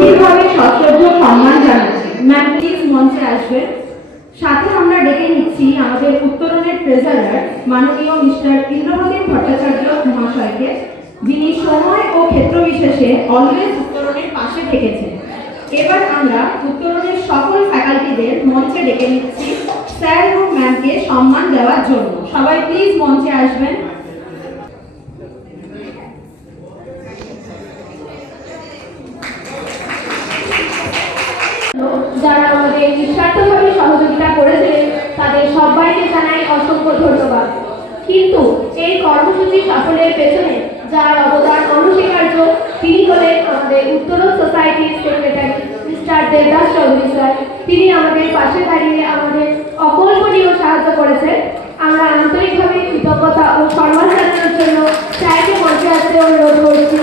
গভীরভাবে সশ্রদ্ধ সম্মান জানাচ্ছি। ম্যাম প্লিজ মঞ্চে আসবেন। সাথে আমরা ডেকে নিচ্ছি আমাদের উত্তরণের ট্রেজারার মাননীয় মিস্টার ইন্দ্রপ্রদীপ ভট্টাচার্য মহাশয়কে, যিনি সময় ও ক্ষেত্র বিশেষে অলওয়েজ উত্তরণের পাশে থেকেছেন। এবার আমরা উত্তরণের সকল ফ্যাকাল্টিদের মঞ্চে ডেকে নিচ্ছি স্যার এবং ম্যামকে সম্মান দেওয়ার জন্য। সবাই প্লিজ মঞ্চে আসবেন। যারা আমাদের নিঃস্বার্থভাবে সহযোগিতা করেছিলেন তাদের সবাইকে জানাই অসংখ্য ধন্যবাদ। কিন্তু এই কর্মসূচি সাফল্যের পেছনে যার অবদান অনস্বীকার্য তিনি হলেন আমাদের উত্তরণ সোসাইটির secretary mister Devdas Chowdhury sir. তিনি আমাদের পাশে দাঁড়িয়ে আমাদের অকল্পনীয় সাহায্য করেছেন। আমরা আন্তরিকভাবে কৃতজ্ঞতা ও সম্মান জানানোর জন্য স্যারকে মঞ্চে আসতে অনুরোধ করছি।